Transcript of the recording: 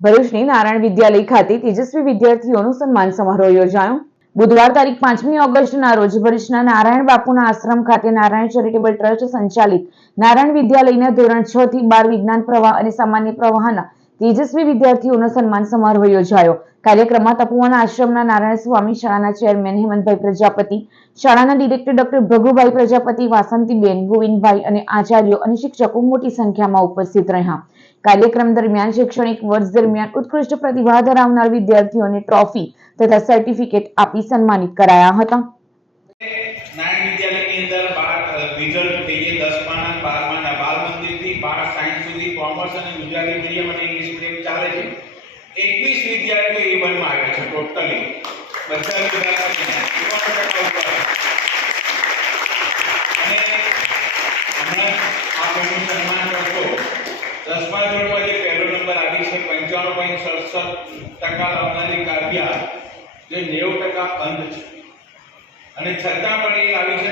ભરૂચની નારાયણ વિદ્યાલય ખાતે તેજસ્વી વિદ્યાર્થીઓનું સન્માન સમારોહ યોજાયો। બુધવાર તારીખ 5મી ઓગસ્ટના રોજ ભરૂચના નારાયણ બાપુના આશ્રમ ખાતે નારાયણ ચેરિટેબલ ટ્રસ્ટ સંચાલિત નારાયણ વિદ્યાલયના ધોરણ 6 થી 12 વિજ્ઞાન પ્રવાહ અને સામાન્ય પ્રવાહના તેજસ્વી વિદ્યાર્થીઓનો સન્માન સમારોહ યોજાયો। કાર્યક્રમમાં તપોવન આશ્રમના નારાયણ સ્વામી શાળાના ચેરમેન હેમંતભાઈ પ્રજાપતિ, શાળાના ડિરેક્ટર ડોક્ટર ભગુભાઈ પ્રજાપતિ, વાસંતીબેન, ગોવિંદભાઈ અને આચાર્યો અને શિક્ષકો મોટી સંખ્યામાં ઉપસ્થિત રહ્યા। કાર્યક્રમ દરમિયાન શૈક્ષણિક વર્ષ દરમિયાન ઉત્કૃષ્ટ પ્રતિભા ધરાવનાર વિદ્યાર્થીઓને ટ્રોફી તથા સર્ટિફિકેટ આપી સન્માનિત કરાયા હતા। નારાયણ વિદ્યાલયની અંદર 12 રિઝલ્ટ થઈ ગયા 10માના 12માના બાલ મંદિરથી 12 સાયન્સ સુધી કોમર્સ અને ગુજરાતી મીડિયમ અને ઇંગ્લિશ મીડિયમ ચાલે છે। 21 વિદ્યાર્થીઓ A1 માં આવ્યા છે ટોટલી બધા વિદ્યાર્થીઓ અને હમણાં આ કોનું સન્માન કરતો 10મા ધોરણમાં જે પહેલો નંબર આવી છે 95.67% લાવનારી કાવ્યા જે 90% અંધ છે અને છતાં પણ એ આવી છે